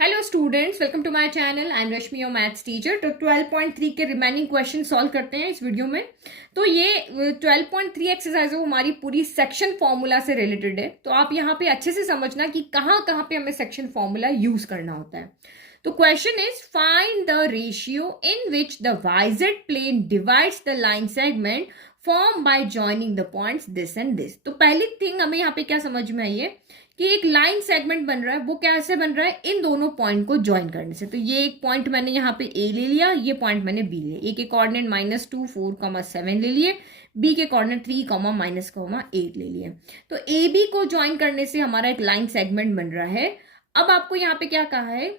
Hello students, welcome to my channel. I am Rashmi, your maths teacher. तो 12.3 के remaining question solve करते हैं इस वीडियो में। तो ये 12.3 एक्सरसाइज है वो हमारी पूरी सेक्शन फॉर्मूला से रिलेटेड है। तो आप यहाँ पे अच्छे से समझना कि कहाँ कहाँ पे हमें सेक्शन फॉर्मूला यूज करना होता है। तो question is find the ratio in which the YZ plane divides the line segment form by joining the points this and this. तो पहली थिंग हमें यहाँ पे क्या समझ में आई है कि एक लाइन सेगमेंट बन रहा है, वो कैसे बन रहा है, इन दोनों पॉइंट को ज्वाइन करने से। तो ये एक पॉइंट मैंने यहाँ पे ए ले लिया, ये पॉइंट मैंने बी ले, ए के कोऑर्डिनेट -2 4,7 ले लिए, बी के कोऑर्डिनेट 3, -8 ले लिए। तो ए बी को ज्वाइन करने से हमारा एक लाइन सेगमेंट बन रहा है। अब आपको यहाँ पे क्या कहा है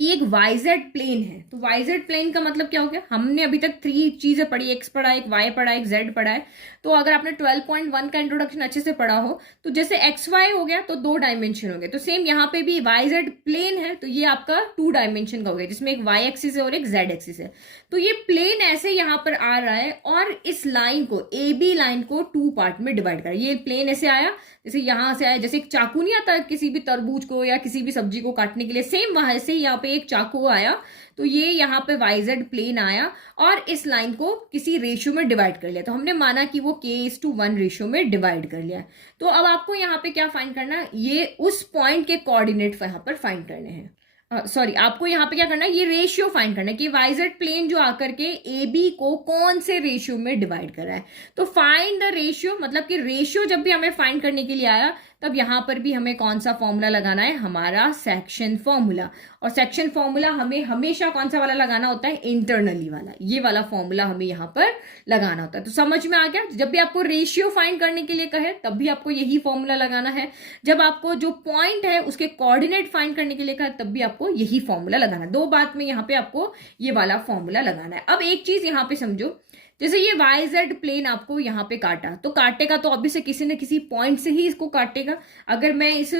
कि एक वाइजेड प्लेन है। तो वाइजेड प्लेन का मतलब क्या हो गया, हमने अभी तक 3 चीजें पढ़ी, एक्स पढ़ा, एक वाई पढ़ा, एक जेड पढ़ा है। तो अगर आपने 12.1 का इंट्रोडक्शन अच्छे से पढ़ा हो तो जैसे एक्स वाई हो गया तो 2 डायमेंशन हो गए, तो सेम यहाँ पे भी वाइजेड प्लेन है तो ये आपका 2 डायमेंशन का हो गया, जिसमें एक वाई एक्सिस है और एक जेड एक्सिस है। तो ये प्लेन ऐसे यहाँ पर आ रहा है और इस लाइन को, ए बी लाइन को 2 पार्ट में डिवाइड कर, ये प्लेन ऐसे आया, जैसे यहां से आया, जैसे एक चाकू नहीं आता किसी भी तरबूज को या किसी भी सब्जी को काटने के लिए, सेम वहां से यहाँ पे एक चाकू आया। तो ये यहाँ पे वाइजेड प्लेन आया और इस लाइन को किसी रेशियो में डिवाइड कर लिया। तो हमने माना कि वो k:1 रेशियो में डिवाइड कर लिया। तो अब आपको यहाँ पे क्या फाइंड करना है, ये उस पॉइंट के कोऑर्डिनेट यहाँ पर फाइंड करने हैं। सॉरी, आपको यहाँ पे क्या करना है, ये रेशियो फाइंड करना है कि वाइजेड प्लेन जो आकर के ए बी को कौन से रेशियो में डिवाइड कर रहा है। तो फाइंड द रेशियो, मतलब कि रेशियो जब भी हमें फाइंड करने के लिए आया तब यहां पर भी हमें कौन सा फॉर्मूला लगाना है, हमारा सेक्शन फॉर्मूला। और सेक्शन फॉर्मूला हमें हमेशा कौन सा वाला लगाना होता है, इंटरनली वाला, ये वाला फॉर्मूला हमें यहाँ पर लगाना होता है। तो समझ में आ गया, जब भी आपको रेशियो फाइंड करने के लिए कहे तब भी आपको यही फॉर्मूला लगाना है, जब आपको जो पॉइंट है उसके कोऑर्डिनेट फाइंड करने के लिए कहे तब भी आपको यही फॉर्मूला लगाना है। 2 बात में यहाँ पे आपको ये वाला फॉर्मूला लगाना है। अब एक चीज यहाँ पे समझो, जैसे ये वाई जेड प्लेन आपको यहाँ पे काटा, तो काटेगा तो ऑब्वियसली किसी न किसी पॉइंट से ही इसको काटेगा। अगर मैं इस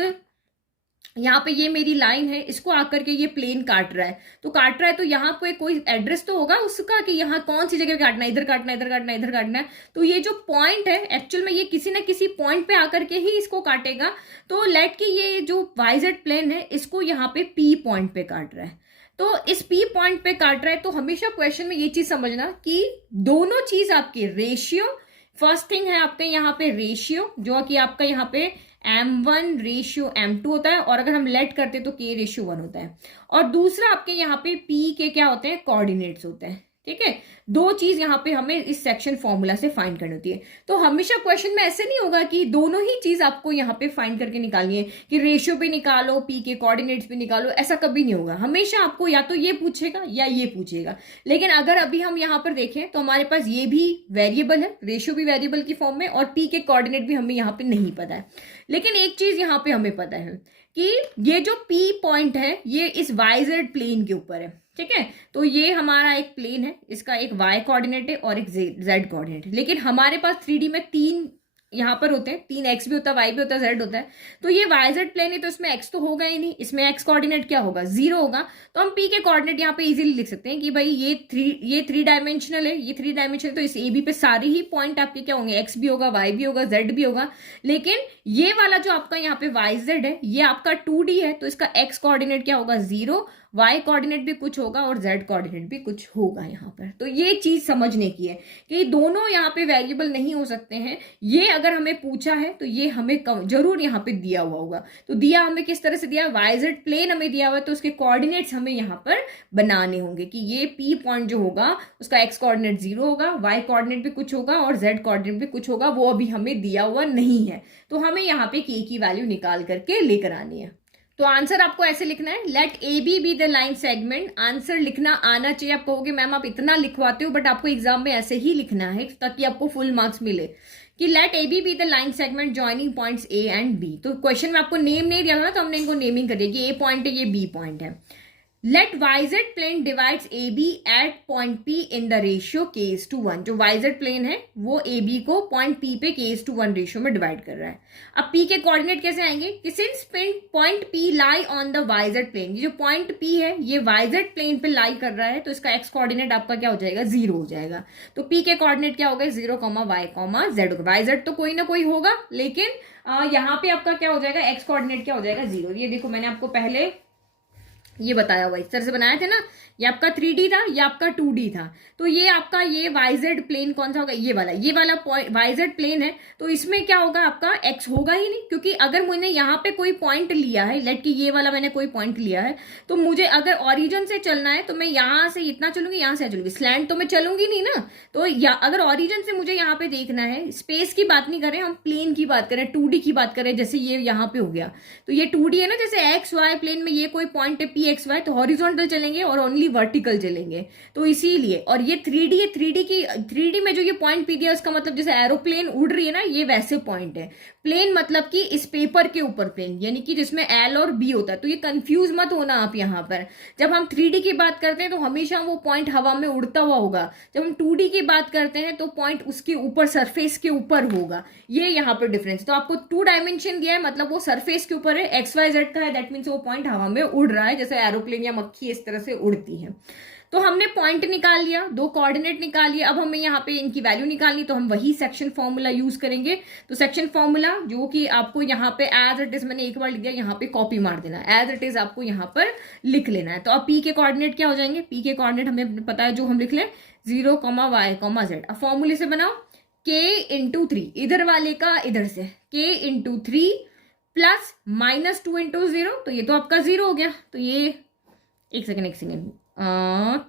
यहाँ पे, ये मेरी लाइन है, इसको आकर के ये प्लेन काट रहा है, तो काट रहा है तो यहाँ पे कोई एड्रेस तो होगा उसका कि यहाँ कौन सी जगह काटना है, इधर काटना है, इधर काटना है, इधर काटना है। तो ये जो पॉइंट है एक्चुअल में ये किसी न किसी पॉइंट पे आकर के ही इसको काटेगा। तो लेट के ये जो वाइजेड प्लेन है इसको यहाँ पे पी पॉइंट पे काट रहा है, तो इस पी पॉइंट पे काट रहा है। तो हमेशा क्वेश्चन में ये चीज समझना कि दोनों चीज आपके रेशियो, फर्स्ट थिंग है आपके यहाँ पे रेशियो, जो कि आपका यहाँ पे m1 रेशियो m2 होता है, और अगर हम लेट करते तो k रेशियो 1 होता है। और दूसरा आपके यहाँ पे p के क्या होते हैं, कोऑर्डिनेट्स होते हैं। ठीक है, 2 चीज यहाँ पे हमें इस सेक्शन फॉर्मूला से फाइंड करनी होती है। तो हमेशा क्वेश्चन में ऐसे नहीं होगा कि दोनों ही चीज आपको यहाँ पे फाइंड करके निकालनी है कि रेशियो भी निकालो, पी के कोऑर्डिनेट्स भी निकालो, ऐसा कभी नहीं होगा। हमेशा आपको या तो ये पूछेगा या ये पूछेगा। लेकिन अगर अभी हम यहाँ पर देखें तो हमारे पास ये भी वेरिएबल है, रेशियो भी वेरिएबल की फॉर्म में, और पी के कोऑर्डिनेट भी हमें यहाँ पे नहीं पता है। लेकिन एक चीज यहाँ पे हमें पता है कि ये जो पी पॉइंट है ये इस वाइजेड प्लेन के ऊपर है। ठीक है, तो ये हमारा एक प्लेन है, इसका एक y कोऑर्डिनेट है और एक z कोऑर्डिनेट है। लेकिन हमारे पास 3D में 3 यहाँ पर होते हैं, 3 x भी होता है, y भी होता है, z होता है। तो ये yz प्लेन है तो इसमें x तो होगा ही नहीं, इसमें x कोऑर्डिनेट क्या होगा, 0 होगा। तो हम p के कोऑर्डिनेट यहाँ पे इजीली लिख सकते हैं कि भाई ये 3 डायमेंशनल है, ये 3 डायमेंशनल, तो इस ए बी पे सारे ही पॉइंट आपके क्या होंगे, x भी होगा, y भी होगा, z भी होगा। लेकिन ये वाला जो आपका यहाँ पे yz है ये आपका 2D है, तो इसका x कोऑर्डिनेट क्या होगा, 0, y कोऑर्डिनेट भी कुछ होगा और z कोऑर्डिनेट भी कुछ होगा यहाँ पर। तो ये चीज समझने की है कि दोनों यहाँ पे वेरिएबल नहीं हो सकते हैं। ये अगर हमें पूछा है तो ये हमें जरूर यहाँ पे दिया हुआ होगा। तो दिया हमें किस तरह से दिया, yz प्लेन हमें दिया हुआ है तो उसके कोऑर्डिनेट्स हमें यहाँ पर बनाने होंगे कि ये p पॉइंट जो होगा उसका x कोऑर्डिनेट 0 होगा, y कोऑर्डिनेट भी कुछ होगा और z कोऑर्डिनेट भी कुछ होगा, वो अभी हमें दिया हुआ नहीं है। तो हमें यहाँ पे k की वैल्यू निकाल करके लेकर आनी है। तो आंसर आपको ऐसे लिखना है, let A B the line segment. Answer लिखना आना चाहिए। आप कहोगे मैम आप इतना लिखवाते हो, बट आपको एग्जाम में ऐसे ही लिखना है ताकि आपको फुल मार्क्स मिले कि let A B the line segment joining points A and B. तो क्वेश्चन में आपको नेम नहीं दिया था तो हमने इनको नेमिंग कर दिया कि ए पॉइंट है, ये बी पॉइंट है। Let yz plane divides A B at point P in the ratio k:1। जो yz प्लेन है वो ए बी को पॉइंट P पे k:1 रेशियो में डिवाइड कर रहा है। अब P के कोऑर्डिनेट कैसे आएंगे कि since point P lie on the yz plane, ये जो पॉइंट P है ये yz प्लेन पे लाई कर रहा है तो इसका x कोऑर्डिनेट आपका क्या हो जाएगा, 0 हो जाएगा। तो P के कोऑर्डिनेट क्या होगा, 0, y, z होगा। yz तो कोई ना कोई होगा, लेकिन यहाँ पे आपका क्या हो जाएगा, x कोऑर्डिनेट क्या हो जाएगा, 0। ये देखो मैंने आपको पहले ये बताया हुआ इस तरह से बनाए थे ना, ये आपका 3D था, ये आपका 2D था। तो ये आपका ये वाईजेड प्लेन कौन सा होगा, ये वाला पॉइंट वाईजेड प्लेन है। तो इसमें क्या होगा, आपका एक्स होगा ही नहीं, क्योंकि अगर मैंने यहाँ पे कोई पॉइंट लिया है, लेट कि ये वाला मैंने कोई पॉइंट लिया है, तो मुझे अगर ओरिजिन से चलना है तो मैं यहाँ से इतना चलूंगी, यहाँ से चलूंगी, स्लैंट तो मैं चलूंगी नहीं ना। तो अगर ओरिजिन से मुझे यहाँ पे देखना है, स्पेस की बात नहीं कर रहे हम, प्लेन की बात करें, 2D की बात करें, जैसे ये यहाँ पे हो गया, तो ये 2D है ना, जैसे एक्स वाई प्लेन में ये कोई पॉइंट है पी एक्स वाई, तो हॉरिजॉन्टल चलेंगे और ओनली वर्टिकल चलेंगे। तो इसीलिए, और ये 3D है, 3D में जो ये पॉइंट पी दिया उसका मतलब जैसे एरोप्लेन उड़ रही है ना, ये वैसे पॉइंट है। प्लेन मतलब कि इस पेपर के ऊपर प्लेन, यानी कि जिसमें एल और बी होता है। तो ये कंफ्यूज मत होना आप यहाँ पर, जब हम 3D की बात करते हैं तो हमेशा वो पॉइंट हवा में उड़ता हुआ होगा, जब हम 2D की बात करते हैं तो पॉइंट उसके ऊपर सरफेस के ऊपर होगा। ये यहाँ पर डिफरेंस। तो आपको 2 डायमेंशन दिया है, मतलब वो सरफेस के ऊपर है, एक्स वाई जेड का है, दैट मीन्स वो पॉइंट हवा में उड़ रहा है, जैसे एरोप्लेन या मक्खी इस तरह से उड़ती है। तो हमने पॉइंट निकाल लिया, 2 कोऑर्डिनेट निकाल लिया। अब हमें यहाँ पे इनकी वैल्यू निकालनी, तो हम वही सेक्शन फॉर्मूला यूज करेंगे। तो सेक्शन फॉर्मूला जो कि आपको यहाँ पे एज इट इज, मैंने एक बार लिख दिया, यहाँ पे कॉपी मार देना, एज इट इज आपको यहाँ पर लिख लेना है। तो अब पी के कोऑर्डिनेट क्या हो जाएंगे, पी के कोऑर्डिनेट हमें पता है जो हम लिख लें 0, y, z। अब फॉर्मूले से बनाओ k इंटू 3, इधर वाले का इधर से k इंटू 3 प्लस -2 इंटू 0, तो ये तो आपका 0 हो गया। तो ये एक सेकेंड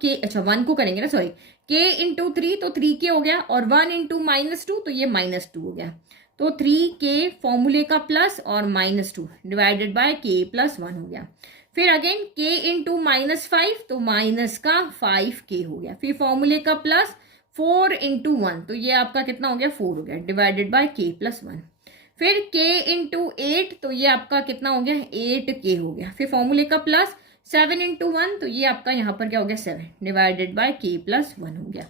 के, अच्छा 1 को करेंगे ना, सॉरी, k इंटू 3 तो 3k हो गया, और 1 इंटू -2 तो ये -2 हो गया। तो 3k फॉर्मूले का प्लस और -2 डिवाइडेड बाय k प्लस 1 हो गया। फिर अगेन k इंटू -5 तो माइनस का 5k हो गया। फिर फॉर्मूले का प्लस 4 इंटू 1 तो ये आपका कितना हो गया, 4 हो गया, डिवाइडेड बाय k प्लस 1। फिर k इंटू 8 तो ये आपका कितना हो गया, 8k हो गया। फिर फॉर्मूले का प्लस 7 इंटू 1 तो ये आपका यहाँ पर क्या हो गया, 7 डिवाइडेड बाय k प्लस 1 हो गया।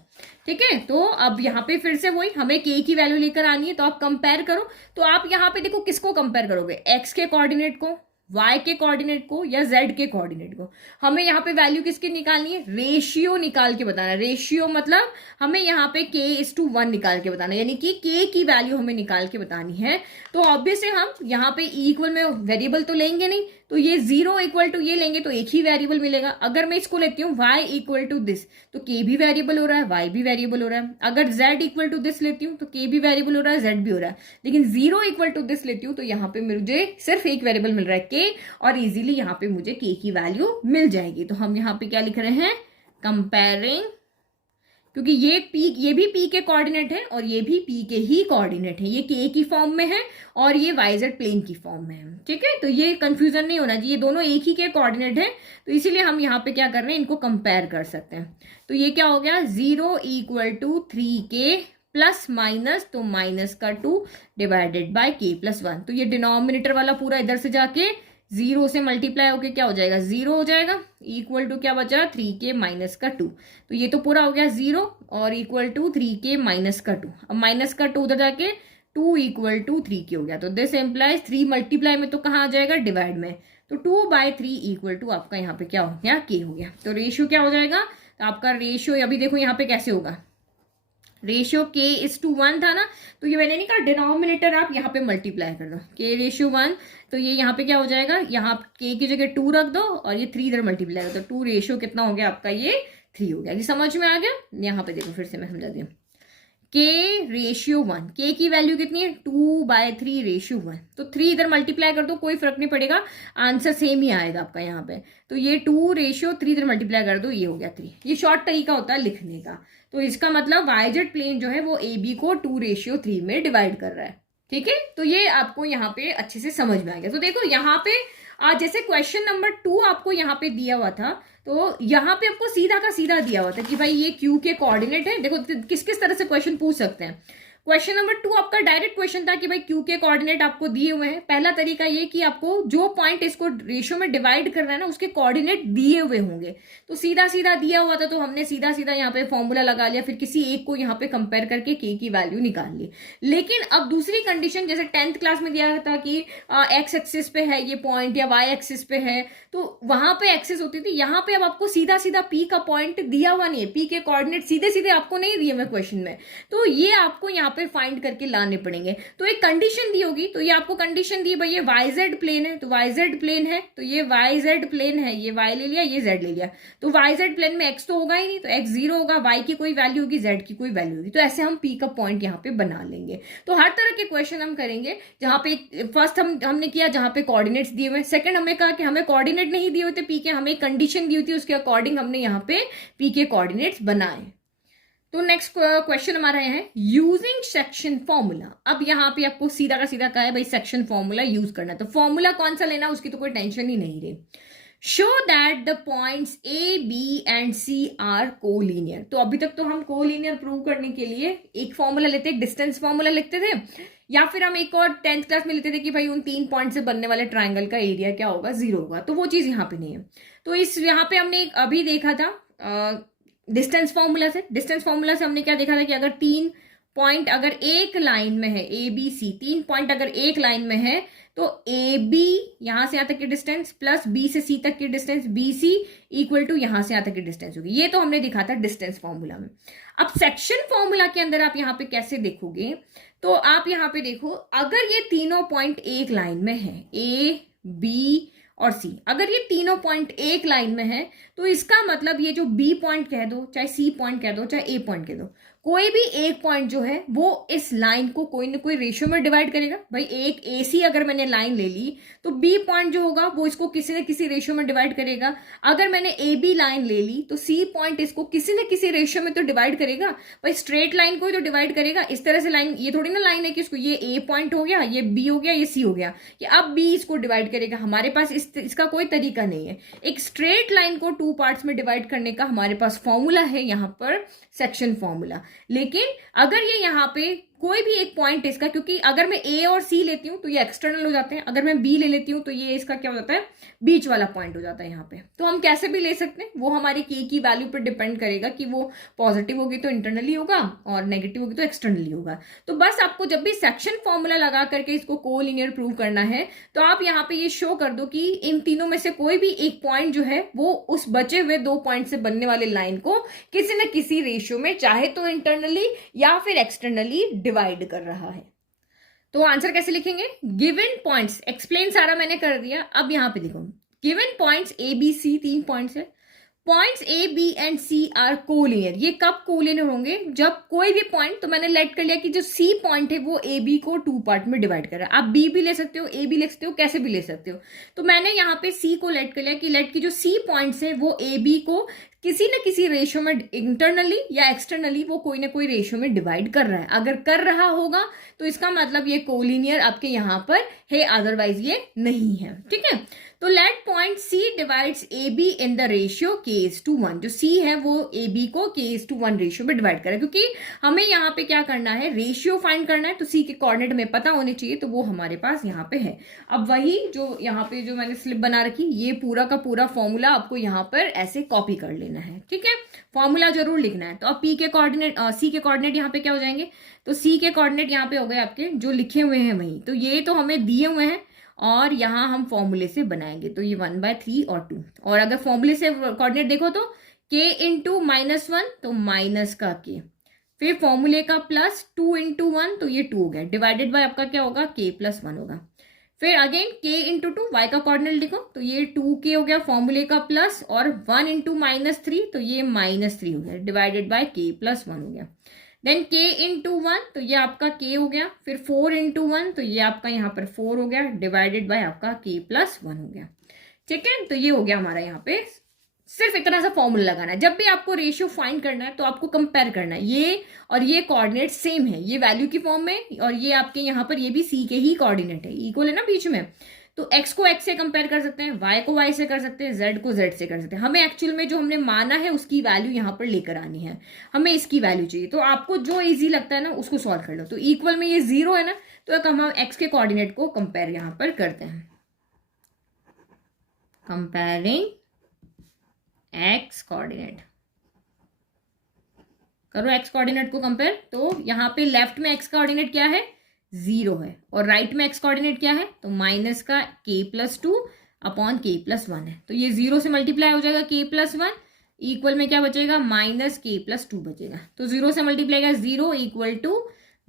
ठीक है, तो अब यहाँ पे फिर से वही हमें k की वैल्यू लेकर आनी है। तो आप कंपेयर करो, तो आप यहाँ पे देखो किसको कंपेयर करोगे, x के कोऑर्डिनेट को, y के कोऑर्डिनेट को, या z के कोऑर्डिनेट को। हमें यहाँ पे वैल्यू किसकी निकालनी है, रेशियो निकाल के बताना। रेशियो मतलब हमें यहाँ पे k:1 निकाल के बताना, यानी कि k की वैल्यू हमें निकाल के बतानी है। तो ऑब्वियसली हम यहाँ पे इक्वल में वेरिएबल तो लेंगे नहीं, तो ये 0 इक्वल टू ये लेंगे तो एक ही वेरिएबल मिलेगा। अगर मैं इसको लेती हूँ y इक्वल टू दिस, तो k भी वेरिएबल हो रहा है, y भी वेरिएबल हो रहा है। अगर z इक्वल टू दिस लेती हूँ तो k भी वेरिएबल हो रहा है, z भी हो रहा है। लेकिन 0 इक्वल टू दिस लेती हूँ तो यहाँ पे मुझे सिर्फ एक वेरिएबल मिल रहा है k, और इजीली यहाँ पे मुझे k की वैल्यू मिल जाएगी। तो हम यहाँ पे क्या लिख रहे हैं, कंपेयरिंग, क्योंकि ये भी p के कोऑर्डिनेट है और ये भी p के ही कोऑर्डिनेट है, ये k की फॉर्म में है और ये yz प्लेन की फॉर्म में है। ठीक है, तो ये कंफ्यूजन नहीं होना चाहिए, ये दोनों एक ही के कोऑर्डिनेट है, तो इसीलिए हम यहाँ पे क्या कर रहे हैं, इनको कंपेयर कर सकते हैं। तो ये क्या हो गया, 0 equal to 3k plus minus, तो माइनस का 2 डिवाइडेड बाय k प्लस 1। तो ये डिनोमिनेटर वाला पूरा इधर से जाके 0 से मल्टीप्लाई होके क्या हो जाएगा, 0 हो जाएगा, इक्वल टू क्या बचा, 3k माइनस का 2। तो ये तो पूरा हो गया 0 और इक्वल टू 3k माइनस का 2। अब माइनस का 2 उधर जाके 2 इक्वल टू 3k हो गया। तो दिस एम्प्लाइज 3 मल्टीप्लाई में तो कहाँ आ जाएगा, डिवाइड में। तो 2/3 इक्वल टू आपका यहाँ पे क्या हो गया, k हो गया। तो रेशियो क्या हो जाएगा, तो आपका रेशियो अभी देखो यहाँ पे कैसे होगा, रेशियो k:1 था ना, तो ये मैंने नहीं कहा डिनोमिनेटर आप यहाँ पे मल्टीप्लाई कर दो, k:1, तो ये यहाँ पे क्या हो जाएगा, यहाँ k की जगह 2 रख दो और ये 3 इधर मल्टीप्लाई कर दो, 2 रेशियो कितना हो गया आपका, ये 3 हो गया। ये समझ में आ गया। यहाँ पे देखो फिर से मैं समझाती हूँ, k:1, k की वैल्यू कितनी है, 2/3:1, तो 3 इधर मल्टीप्लाई कर दो, कोई फर्क नहीं पड़ेगा, आंसर सेम ही आएगा आपका यहाँ पे। तो ये 2:3 इधर मल्टीप्लाई कर दो, ये हो गया 3। ये शॉर्ट तरीका होता है लिखने का। तो इसका मतलब वाईजेड प्लेन जो है वो AB को 2:3 में डिवाइड कर रहा है। ठीक है, तो ये आपको यहाँ पे अच्छे से समझ में आ गया। तो देखो यहाँ पे जैसे क्वेश्चन नंबर 2 आपको यहाँ पे दिया हुआ था, तो यहाँ पे आपको सीधा का सीधा दिया हुआ था कि भाई ये Q के कोऑर्डिनेट है। देखो किस किस तरह से क्वेश्चन पूछ सकते हैं। क्वेश्चन नंबर 2 आपका डायरेक्ट क्वेश्चन था कि भाई Q के कोऑर्डिनेट आपको दिए हुए हैं। पहला तरीका ये कि आपको जो पॉइंट इसको रेशियो में डिवाइड कर रहा है ना, उसके कोऑर्डिनेट दिए हुए होंगे। तो सीधा सीधा दिया हुआ था तो हमने सीधा सीधा यहाँ पे फॉर्मूला लगा लिया, फिर किसी एक को यहाँ पे कंपेयर करके k की वैल्यू निकाल ली। लेकिन अब दूसरी कंडीशन, जैसे 10th क्लास में दिया था कि x एक्सिस पे है ये पॉइंट या y एक्सिस पे है, तो वहां पे एक्सिस होती थी। यहाँ पे अब आपको सीधा सीधा p का पॉइंट दिया हुआ नहीं है, p के कोऑर्डिनेट सीधे सीधे आपको नहीं दिए हुए क्वेश्चन में, तो ये आपको यहाँ पे फाइंड करके लाने पड़ेंगे। तो एक कंडीशन दी होगी, तो ये आपको कंडीशन दी भाई ये YZ प्लेन है, तो YZ प्लेन है, तो ये YZ प्लेन है, ये Y ले लिया, ये Z ले लिया, तो YZ प्लेन में X तो होगा ही नहीं, तो X 0 होगा, Y की कोई वैल्यू होगी, Z की कोई वैल्यू होगी। तो ऐसे हम P का पॉइंट यहाँ पे बना लेंगे। तो हर तरह के क्वेश्चन हम करेंगे जहां पे फर्स्ट हमने किया जहां पे कोऑर्डिनेट्स दिए हुए, सेकंड हमें कहा कि हमें कोऑर्डिनेट नहीं दिए हुए थे P के, हमें कंडीशन दी हुई थी, उसके अकॉर्डिंग हमने यहाँ पे P के कोऑर्डिनेट्स बनाए। तो नेक्स्ट क्वेश्चन हमारा है यूजिंग सेक्शन फॉर्मूला। अब यहाँ पे आपको सीधा का सीधा कहा है भाई सेक्शन फॉर्मूला यूज करना, तो फॉर्मूला कौन सा लेना उसकी तो कोई टेंशन ही नहीं रही। Show that the points A, B and C are collinear. तो अभी तक तो हम कोलिनियर प्रूव करने के लिए एक फॉर्मूला लेते, एक डिस्टेंस फॉर्मूला लिखते थे, या फिर हम एक और 10th क्लास में लेते थे कि भाई उन 3 पॉइंट से बनने वाले ट्राइंगल का एरिया क्या होगा, 0 होगा। तो वो चीज यहाँ पे नहीं है। तो इस यहाँ पे हमने अभी देखा था डिस्टेंस फॉर्मूला से हमने क्या देखा था कि अगर 3 पॉइंट अगर एक लाइन में है ABC, 3 पॉइंट अगर एक लाइन में है तो AB यहां से यहां तक की डिस्टेंस प्लस B से C तक की डिस्टेंस BC इक्वल टू यहां से यहां तक की डिस्टेंस होगी। ये तो हमने दिखा था डिस्टेंस फॉर्मूला में। अब सेक्शन फॉर्मूला के अंदर आप यहाँ पे कैसे देखोगे, तो आप यहाँ पे देखो अगर ये तीनों पॉइंट एक लाइन में है A, B और C, अगर ये तीनों पॉइंट एक लाइन में है तो इसका मतलब ये जो B पॉइंट कह दो, चाहे C पॉइंट कह दो, चाहे A पॉइंट कह दो, कोई भी एक पॉइंट जो है वो इस लाइन को कोई ना कोई रेशियो में डिवाइड करेगा। भाई एक AC अगर मैंने लाइन ले ली तो B पॉइंट जो होगा वो इसको किसी न किसी रेशियो में डिवाइड करेगा। अगर मैंने AB लाइन ले ली तो C पॉइंट इसको किसी न किसी रेशियो में तो डिवाइड करेगा। भाई स्ट्रेट लाइन को ही तो डिवाइड करेगा। इस तरह से लाइन, ये थोड़ी ना लाइन है कि इसको ये A पॉइंट हो गया, ये B हो गया, ये C हो गया, कि अब B इसको डिवाइड करेगा। हमारे पास इसका कोई तरीका नहीं है। एक स्ट्रेट लाइन को 2 पार्ट्स में डिवाइड करने का हमारे पास फॉर्मूला है यहाँ पर सेक्शन फॉर्मूला। लेकिन अगर ये यहाँ पे कोई भी एक पॉइंट इसका, क्योंकि अगर मैं A और C लेती हूं तो ये एक्सटर्नल हो जाते हैं, अगर मैं B ले लेती हूं तो ये इसका क्या हो जाता है, बीच वाला पॉइंट हो जाता है यहाँ पे। तो हम कैसे भी ले सकते हैं, वो हमारी K की वैल्यू पर डिपेंड करेगा कि वो पॉजिटिव होगी तो इंटरनली होगा और नेगेटिव होगी तो एक्सटर्नली होगा। तो बस आपको जब भी सेक्शन फॉर्मूला लगा करके इसको कोलिनियर प्रूव करना है तो आप यहाँ पे ये शो कर दो कि इन तीनों में से कोई भी एक पॉइंट जो है वो उस बचे हुए 2 पॉइंट से बनने वाले लाइन को किसी न किसी रेशियो में, चाहे तो इंटरनली या फिर एक्सटर्नली, डिवाइड कर रहा है। तो आंसर कैसे लिखेंगे, गिवन पॉइंट्स, एक्सप्लेन सारा मैंने कर दिया। अब यहां पे देखो given points A B C, 3 points है, points A B and C are collinear. ये कब कोलिनियर होंगे, जब कोई भी पॉइंट, तो मैंने लेट कर लिया कि जो C पॉइंट है वो A B को 2 पार्ट में डिवाइड कर रहा है। आप B भी ले सकते हो, A भी ले सकते हो, कैसे भी ले सकते हो। तो मैंने यहाँ पे C को लेट कर लिया कि लेट की जो C पॉइंट्स है वो A B को किसी न किसी रेशियो में, इंटरनली या एक्सटर्नली, वो कोई ना कोई रेशियो में डिवाइड कर रहा है। अगर कर रहा होगा तो इसका मतलब ये कोलिनियर आपके यहाँ पर है, अदरवाइज ये नहीं है। ठीक है, तो let point C divides AB in the ratio K:1। जो C है वो AB को K:1 रेशियो में डिवाइड करें, क्योंकि हमें यहाँ पे क्या करना है, रेशियो फाइंड करना है। तो C के कोऑर्डिनेट में पता होने चाहिए, तो वो हमारे पास यहाँ पे है। अब वही जो यहाँ पे जो मैंने स्लिप बना रखी, ये पूरा का पूरा फॉर्मूला आपको यहाँ पर ऐसे कॉपी कर लेना है। ठीक है, फॉर्मूला जरूर लिखना है। तो अब P के कोऑर्डिनेट, C के कोऑर्डिनेट यहाँ पे क्या हो जाएंगे, तो C के कोऑर्डिनेट यहाँ पे हो गए आपके जो लिखे हुए हैं वही। तो ये तो हमें दिए हुए हैं और यहाँ हम फॉर्मूले से बनाएंगे। तो ये 1/3 और 2, और अगर फॉर्मूले से कोऑर्डिनेट देखो तो K इंटू -1 तो माइनस का K, फिर फॉर्मूले का प्लस 2 इंटू 1 तो ये 2 हो गया, डिवाइडेड बाय आपका क्या होगा, K+1 होगा। फिर अगेन K इंटू 2, y का कोऑर्डिनेट लिखो तो ये 2K हो गया, फॉर्मूले का प्लस, और 1 इंटू -3 तो ये -3 हो गया, डिवाइडेड बाय K+1 हो गया। देन K इंटू 1 तो ये आपका K हो गया, फिर 4 इंटू 1 तो ये आपका यहाँ पर 4 हो गया, डिवाइडेड बाय आपका K+1 हो गया। ठीक है, तो ये हो गया हमारा यहाँ पे। सिर्फ इतना सा फॉर्मूला लगाना है। जब भी आपको रेशियो फाइंड करना है तो आपको कंपेयर करना है, ये और ये कोऑर्डिनेट सेम है, ये वैल्यू की फॉर्म में, और ये आपके यहाँ पर ये भी C के ही कोऑर्डिनेट है, इक्वल है ना बीच में। तो x को x से कंपेयर कर सकते हैं, y को y से कर सकते हैं, z को z से कर सकते हैं। हमें एक्चुअल में जो हमने माना है उसकी वैल्यू यहाँ पर लेकर आनी है, हमें इसकी वैल्यू चाहिए। तो आपको जो इजी लगता है ना उसको सॉल्व कर लो। तो इक्वल में ये 0 है ना, तो हम x के कोऑर्डिनेट को कंपेयर यहाँ पर करते हैं, कंपेयरिंग x कोऑर्डिनेट, करो x कोऑर्डिनेट को कंपेयर। तो यहाँ पे लेफ्ट में x कोऑर्डिनेट क्या है, 0 है, और राइट में x कोऑर्डिनेट क्या है, तो माइनस का K+2 अपॉन K+1 है। तो ये 0 से मल्टीप्लाई हो जाएगा K+1, इक्वल में क्या बचेगा, -K+2 बचेगा। तो 0 से मल्टीप्लाई का 0 इक्वल टू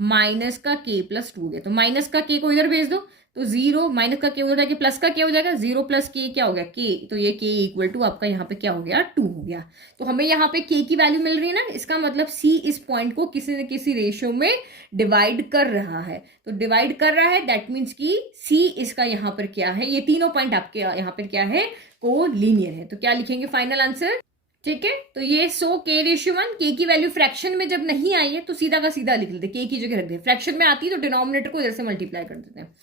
माइनस का k प्लस 2 हो गया, तो माइनस का k को इधर भेज दो तो 0, माइनस का k उधर जाके प्लस का क्या हो जाएगा, 0 प्लस k क्या हो गया k, तो ये k इक्वल टू आपका यहाँ पे क्या हो गया 2 हो गया। तो हमें यहाँ पे k की वैल्यू मिल रही है ना, इसका मतलब c इस पॉइंट को किसी न किसी रेशियो में डिवाइड कर रहा है, तो डिवाइड कर रहा है दैट मीन्स कि c इसका यहाँ पर क्या है, ये तीनों पॉइंट आपके यहाँ पर क्या है, को लीनियर है। तो क्या लिखेंगे फाइनल आंसर, ठीक है। तो ये सो k रेशियो 1, k की वैल्यू फ्रैक्शन में जब नहीं आई है तो सीधा का सीधा लिख लेते, k की जगह रख दे, फ्रैक्शन में आती है तो डिनोमिनेटर को इधर से मल्टीप्लाई कर देते हैं।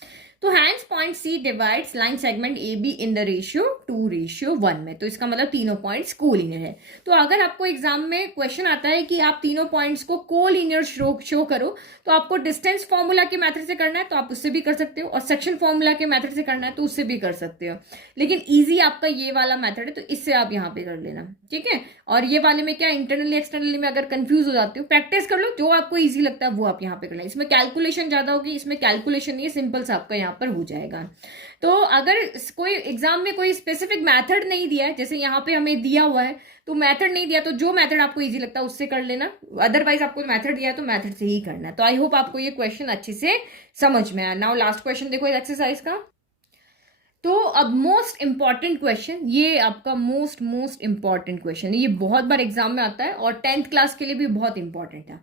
तो hence point C divides line segment A B in the ratio 2:1 में, तो इसका मतलब तीनों पॉइंट्स कोलिनियर है। तो अगर आपको एग्जाम में क्वेश्चन आता है कि आप तीनों पॉइंट्स को कोलिनियर शो करो, तो आपको डिस्टेंस फॉर्मूला के मेथड से करना है तो आप उससे भी कर सकते हो, और सेक्शन फॉर्मूला के मेथड से करना है तो उससे भी कर सकते हो, लेकिन ईजी आपका ये वाला मेथड है तो इससे आप यहाँ पे कर लेना, ठीक है। और ये वाले में क्या इंटरनली एक्सटर्नली में अगर कंफ्यूज हो जाते हो, प्रैक्टिस कर लो, जो आपको ईजी लगता है वो आप यहाँ पे करना। इसमें कैलकुलेशन ज्यादा होगी, इसमें कैलकुलेशन नहीं है, सिंपल सा आपका यहाँ पर हो जाएगा। तो अगर कोई एग्जाम में कोई स्पेसिफिक मेथड नहीं दिया है, जैसे यहाँ पे हमें दिया हुआ है तो मेथड नहीं दिया, तो जो मेथड आपको इजी लगता है उससे कर लेना, अदरवाइज आपको मेथड दिया है तो मेथड से ही करना है। तो आई होप आपको ये क्वेश्चन अच्छे से समझ में आया। नाउ लास्ट क्वेश्चन देखो इस एक्सरसाइज का। तो अब मोस्ट इंपॉर्टेंट क्वेश्चन, ये आपका मोस्ट इंपॉर्टेंट क्वेश्चन है, ये बहुत बार एग्जाम में आता है और 10th क्लास के लिए भी बहुत इंपॉर्टेंट है।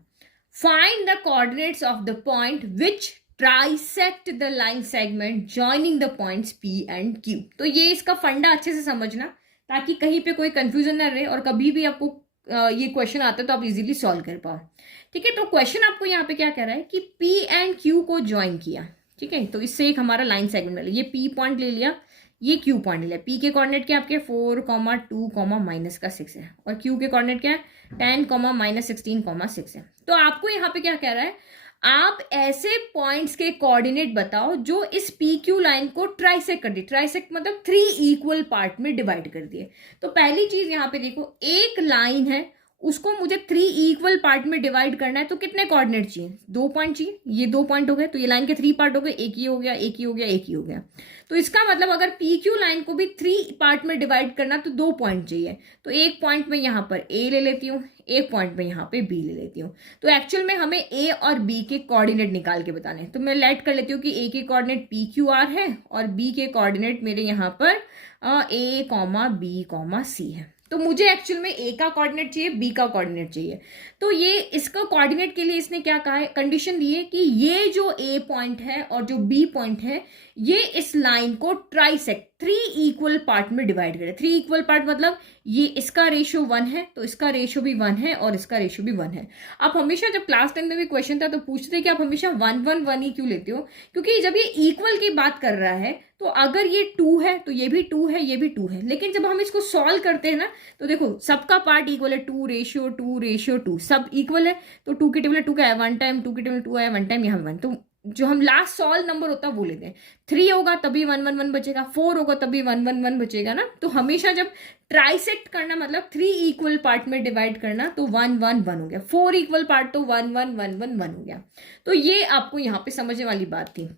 Find the coordinates of the point which trisect the line segment joining the points P and Q। तो ये इसका फंडा अच्छे से समझना ताकि कहीं पे कोई कंफ्यूजन ना रहे और कभी भी आपको ये क्वेश्चन आता है तो आप इजीली सॉल्व कर पाओ, ठीक है। तो क्वेश्चन आपको यहाँ पे क्या कह रहा है कि P एंड Q को ज्वाइन किया, ठीक है। तो इससे एक हमारा लाइन सेगमेंट मिला, ये P पॉइंट ले लिया, ये Q पॉइंट ले लिया। P के कोऑर्डिनेट क्या आपके 4, 2, -6 है, और Q के कोऑर्डिनेट क्या है 10, -16, 6 है। तो आपको यहाँ पे क्या कह रहा है, आप ऐसे पॉइंट्स के कोऑर्डिनेट बताओ जो इस PQ लाइन को ट्राइसेक्ट कर दिए, ट्राइसेक्ट मतलब 3 इक्वल पार्ट में डिवाइड कर दिए। तो पहली चीज यहाँ पे देखो, एक लाइन है उसको मुझे 3 इक्वल पार्ट में डिवाइड करना है, तो कितने कोऑर्डिनेट चाहिए, 2 पॉइंट चाहिए, ये 2 पॉइंट हो गए, तो ये लाइन के 3 पार्ट हो गए, एक ही हो गया, एक ही हो गया, एक ही हो गया। तो इसका मतलब अगर PQ लाइन को भी 3 पार्ट में डिवाइड करना तो 2 पॉइंट चाहिए, तो एक पॉइंट में यहाँ पर A ले लेती हूँ, एक पॉइंट में यहाँ पे B ले लेती हूँ। तो एक्चुअल में हमें A और B के कोऑर्डिनेट निकाल के बताने हैं, तो मैं लेट कर लेती हूँ कि A के कोऑर्डिनेट PQR है और B के कोऑर्डिनेट मेरे यहाँ पर A, B, C है। तो मुझे एक्चुअल में A का कोऑर्डिनेट चाहिए, B का कोऑर्डिनेट चाहिए। तो ये इसका कोऑर्डिनेट के लिए इसने क्या कहा है, कंडीशन दी है कि ये जो A पॉइंट है और जो B पॉइंट है ये इस लाइन को ट्राइसेक्ट 3 इक्वल पार्ट में डिवाइड करे। 3 इक्वल पार्ट मतलब ये इसका रेशियो 1 है तो इसका रेशियो भी 1 है और इसका रेशियो भी 1 है। आप हमेशा जब क्लास 10 में भी क्वेश्चन था तो पूछते कि आप हमेशा 1 1 1 ही क्यों लेते हो, क्योंकि जब ये इक्वल की बात कर रहा है तो अगर ये 2 है तो ये भी 2 है, ये भी 2 है, लेकिन जब हम इसको सॉल्व करते हैं ना तो देखो सबका पार्ट इक्वल है, 2:2 सब इक्वल है। तो 2 के टेबल 2 का है 1 टाइम, 2 के टेबल 2 है 1 टाइम, यहाँ 1। तो जो हम लास्ट सॉल्व नंबर होता है वो लेते हैं। 3 होगा तभी 1 1 1 बचेगा, 4 होगा तभी 1 1 1 बचेगा ना। तो हमेशा जब ट्राइसेक्ट करना मतलब 3 इक्वल पार्ट में डिवाइड करना तो 1 1 1 हो गया, 4 इक्वल पार्ट तो 1 1 1 1 1 हो गया। तो ये आपको यहाँ पे समझने वाली बात थी।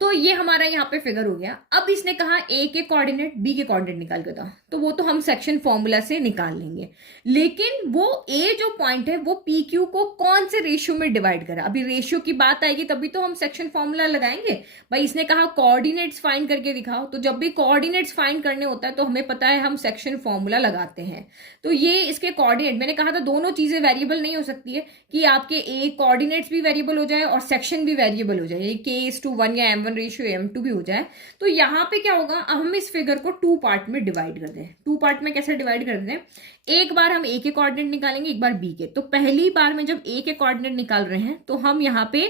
तो ये हमारा यहाँ पे फिगर हो गया। अब इसने कहा A के कोऑर्डिनेट B के कोऑर्डिनेट निकाल के दो, तो वो तो हम सेक्शन फॉर्मूला से निकाल लेंगे, लेकिन वो A जो पॉइंट है वो PQ को कौन से रेशियो में डिवाइड करा। अभी रेशियो की बात आएगी तभी तो हम सेक्शन फॉर्मूला लगाएंगे। भाई इसने कहा कोऑर्डिनेट्स फाइंड करके दिखाओ, तो जब भी कोऑर्डिनेट्स फाइंड करने होता है तो हमें पता है हम सेक्शन फॉर्मूला लगाते हैं। तो ये इसके कोऑर्डिनेट, मैंने कहा था दोनों चीजें वेरिएबल नहीं हो सकती है कि आपके A कोऑर्डिनेट्स भी वेरिएबल हो जाए और सेक्शन भी वेरिएबल हो जाए, K:1 या M1 रेशियो M2 भी हो जाए। तो यहाँ पे क्या होगा, अब हम इस फिगर को 2 पार्ट में डिवाइड कर दें। 2 पार्ट में कैसे डिवाइड कर दें, एक बार हम A के कोऑर्डिनेट निकालेंगे, एक बार B के। तो पहली बार में जब A के कोऑर्डिनेट निकाल रहे हैं तो हम यहाँ पे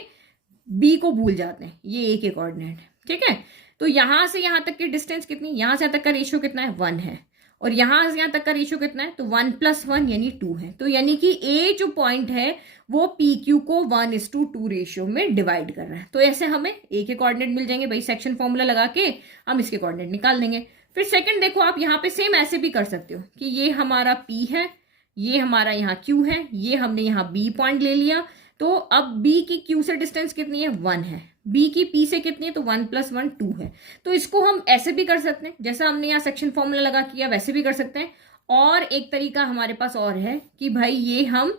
B को भूल जाते हैं, ये A के कोऑर्डिनेट, ठीक है। तो यहां से यहां तक की डिस्टेंस कितनी, यहां से तक का रेशियो कितना है 1 है, और यहां से यहां तक का रेशियो कितना है तो 1 + 1 यानी 2 है। तो यानी कि A जो पॉइंट है वो PQ को 1:2 रेशियो में डिवाइड कर रहा है। तो ऐसे हमें A के कोऑर्डिनेट मिल जाएंगे, भाई सेक्शन फॉर्मूला लगा के हम इसके कोऑर्डिनेट निकाल देंगे। फिर सेकंड देखो, आप यहाँ पे सेम ऐसे भी कर सकते हो कि ये हमारा P है, ये हमारा यहाँ Q है, ये हमने यहाँ B पॉइंट ले लिया। तो अब B की Q से डिस्टेंस कितनी है 1 है, B की P से कितनी है तो 1 + 1 2 है। तो इसको हम ऐसे भी कर सकते हैं, जैसा हमने यहाँ सेक्शन फॉर्मूला लगा किया वैसे भी कर सकते हैं। और एक तरीका हमारे पास और है कि भाई ये हम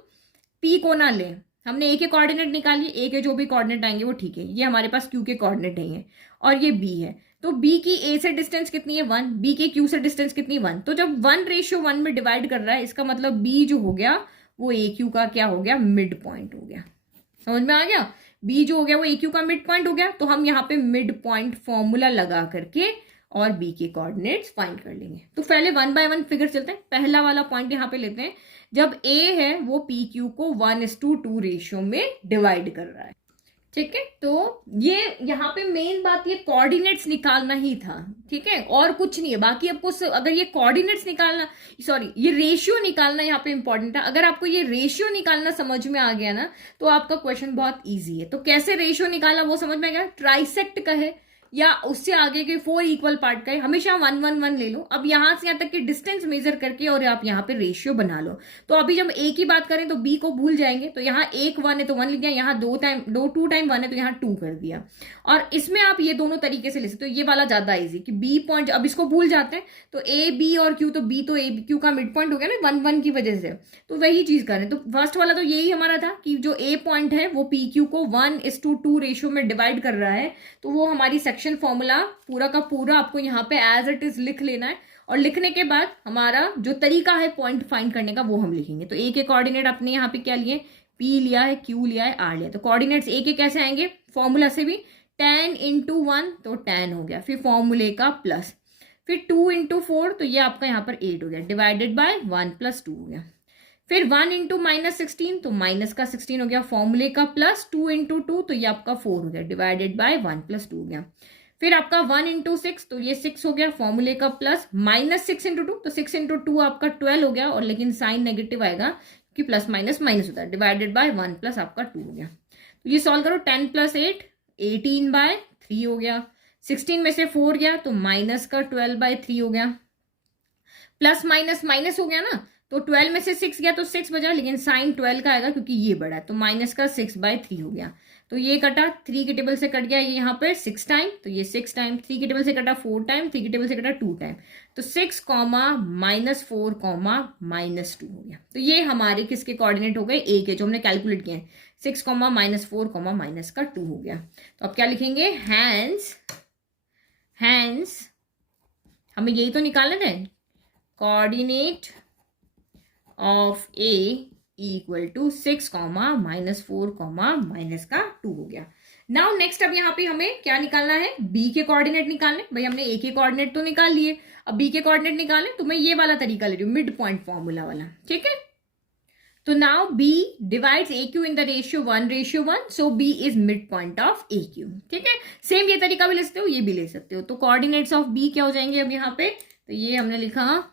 P को ना लें, हमने ए के कोऑर्डिनेट निकाल लिए, ए के जो भी कोऑर्डिनेट आएंगे वो ठीक है, ये हमारे पास क्यू के कोऑर्डिनेट नहीं है और ये बी है, तो बी की ए से डिस्टेंस कितनी है 1, बी के क्यू से डिस्टेंस कितनी 1, तो जब 1:1 में डिवाइड कर रहा है इसका मतलब बी जो हो गया वो ए क्यू का क्या हो गया, मिड पॉइंट हो गया। समझ में आ गया, बी जो हो गया वो ए क्यू का मिड पॉइंट हो गया, तो हम यहाँ पे मिड पॉइंट फॉर्मूला लगा करके और बी के कोऑर्डिनेट्स फाइंड कर लेंगे। तो पहले 1 बाय 1 फिगर चलते हैं। पहला वाला पॉइंट यहाँ पे लेते हैं, जब ए है वो पी क्यू को 1:2 रेशियो में डिवाइड कर रहा है, ठीक है। तो ये यहाँ पे मेन बात ये कोऑर्डिनेट्स निकालना ही था, ठीक है, और कुछ नहीं है। बाकी आपको अगर ये कोऑर्डिनेट्स निकालना, सॉरी ये रेशियो निकालना यहाँ पे इंपॉर्टेंट है। अगर आपको ये रेशियो निकालना समझ में आ गया ना तो आपका क्वेश्चन बहुत इजी है। तो कैसे रेशियो निकालना वो समझ में आ गया, ट्राइसेक्ट का है या उससे आगे के 4 इक्वल पार्ट का है, हमेशा 1 1 1 ले लो। अब यहां से यहां तक की डिस्टेंस मेजर करके और आप यहाँ पे रेशियो बना लो। तो अभी जब ए की बात करें तो बी को भूल जाएंगे, तो यहाँ 1 1 है तो 1 लिख दिया, यहाँ 2 टाइम 1 है तो यहाँ 2 कर दिया। और इसमें आप ये दोनों तरीके से ले सकते हो, ये वाला ज्यादा इजी कि बी पॉइंट, अब इसको भूल जाते हैं तो ए बी और क्यू, तो बी तो ए क्यू का मिड पॉइंट हो गया ना 1 1 की वजह से, तो वही चीज करें। तो फर्स्ट वाला तो यही हमारा था कि जो ए पॉइंट है वो पी क्यू को 1:2 रेशियो में डिवाइड कर रहा है, तो वो हमारी सेक्शन फॉर्मूला पूरा का पूरा आपको यहाँ पे एज इट इज लिख लेना है। और लिखने के बाद हमारा जो तरीका है पॉइंट फाइंड करने का वो हम लिखेंगे। तो ए के कोऑर्डिनेट अपने यहाँ पे क्या लिए, पी लिया है, क्यू लिया है, आर लिया। तो कोऑर्डिनेट्स ए के कैसे आएंगे, फॉर्मूला से भी, 10 × 1 तो 10 हो गया, फिर फॉर्मूले का प्लस, फिर 2 × 4 तो ये आपका यहाँ पर 8 हो गया, डिवाइडेड बाय 1 + 2 हो गया। फिर 1 × -16 तो माइनस का 16 हो गया, फॉर्मूले का प्लस, 2 × 2 तो ये आपका 4 हो गया, डिवाइडेड बाय 1 + 2 हो गया। फिर आपका 1 × 6 तो ये 6 हो गया, फॉर्मूले का प्लस, -6 × 2 तो 6 × 2 आपका 12 हो गया, और लेकिन साइन नेगेटिव आएगा क्योंकि प्लस माइनस माइनस होता है, डिवाइडेड बाय 1 + आपका 2 हो गया। तो ये सॉल्व करो, 10 + 8 18/3 हो गया, 16 में से 4 गया तो माइनस का 12/3 हो गया, प्लस माइनस माइनस हो गया ना, तो 12 में से 6 गया तो 6 बचा, लेकिन साइन 12 का आएगा क्योंकि ये बड़ा है, तो माइनस का 6/3 हो गया। तो ये कटा, 3 के टेबल से कट गया ये यहाँ पर 6 टाइम, तो ये 6 टाइम, 3 के टेबल से कटा 4 टाइम, 3 के टेबल से कटा 2 टाइम, तो 6, -4, -2 हो गया। तो ये हमारे किसके कोऑर्डिनेट हो गए, ए के, जो हमने कैलकुलेट किए हैं, 6, -4, -2 हो गया। तो अब क्या लिखेंगे, हैंस हमें यही तो निकालना है, coordinate of A equal to 6, -4, -2 हो गया। नाउ नेक्स्ट अब यहाँ पे हमें क्या निकालना है, बी के कोऑर्डिनेट निकालने। भाई हमने ए के कोऑर्डिनेट तो निकाल लिए, अब बी के कोऑर्डिनेट निकालें, तो मैं ये वाला तरीका ले रही हूँ, मिड पॉइंट फॉर्मूला वाला, ठीक है। तो now B divides A Q in the ratio 1:1, so B is mid point of A Q, ठीक है। सेम ये तरीका भी ले सकते हो, ये भी ले सकते हो। तो कोऑर्डिनेट्स ऑफ बी क्या हो जाएंगे अब यहाँ पे, तो ये हमने लिखा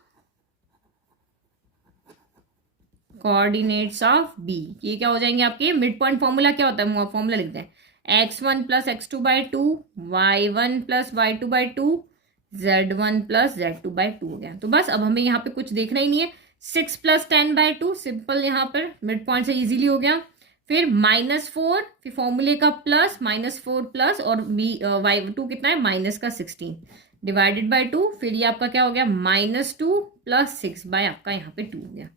कोऑर्डिनेट्स ऑफ बी, ये क्या हो जाएंगे आपके, मिड पॉइंट फॉर्मूला क्या होता है, फॉर्मूला लिखते हैं, x1 + x2/2, y1 + y2/2, z1 + z2/2 हो गया। तो बस अब हमें यहाँ पे कुछ देखना ही नहीं है, 6 + 10/2 सिंपल, यहाँ पर मिड पॉइंट से इजीली हो गया। फिर -4, फिर फॉर्मूले का प्लस, -4 प्लस, और y2 कितना है, माइनस का 16, डिवाइडेड बाय 2, फिर ये आपका क्या हो गया, -2 + 6 बाय आपका यहाँ पे 2 हो गया,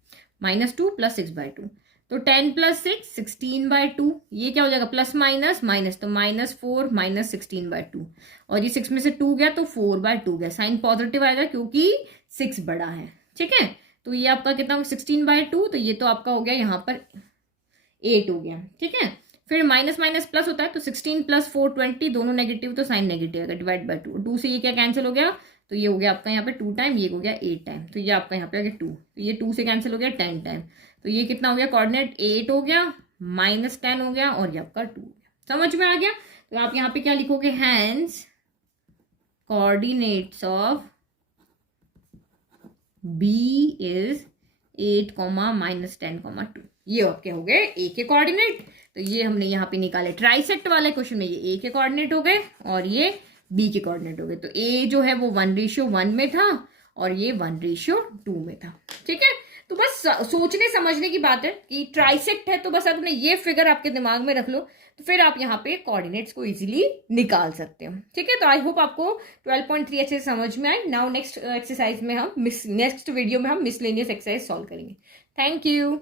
-2 + 6/2, तो 10 + 6 16/2, ये क्या हो जाएगा, प्लस माइनस माइनस, तो -4 -16/2, और ये 6 में से 2 गया तो 4/2 गया, साइन पॉजिटिव आएगा क्योंकि 6 बड़ा है, ठीक है। तो ये आपका कितना, 16/2, तो ये तो आपका हो गया यहाँ पर 8 हो गया, ठीक है। फिर माइनस माइनस प्लस होता है, तो 16 + 4 20, दोनों नेगेटिव तो साइन नेगेटिव आएगा, डिवाइड बाय 2, 2 से ये क्या कैंसिल हो गया, तो ये हो गया आपका यहाँ पे 2 टाइम, ये हो गया 8 टाइम, तो ये आपका यहाँ पे आ गया 2, तो ये 2 से कैंसिल हो गया 10 टाइम, तो ये कितना हो गया, कोऑर्डिनेट 8 हो गया, -10 हो गया, और ये आपका 2 हो गया। समझ में आ गया। तो आप यहाँ पे क्या लिखोगे, hence coordinates of B is 8, -10, 2, ये आपके हो गए ए के कोऑर्डिनेट। तो ये हमने यहाँ पे निकाले, ट्राइसेक्ट वाले क्वेश्चन में ये ए के कोऑर्डिनेट हो गए और ये बी के कोऑर्डिनेट हो गए। तो ए जो है वो 1:1 में था और ये 1:2 में था, ठीक है। तो बस सोचने समझने की बात है कि ट्राइसेक्ट है, तो बस आपने ये फिगर आपके दिमाग में रख लो, तो फिर आप यहाँ पे कोऑर्डिनेट्स को इजीली निकाल सकते हो, ठीक है। तो आई होप आपको 12.3 अच्छे से समझ में आए। नाउ नेक्स्ट एक्सरसाइज में हम नेक्स्ट वीडियो में हम मिसलेनियस एक्सरसाइज सॉल्व करेंगे। Thank you.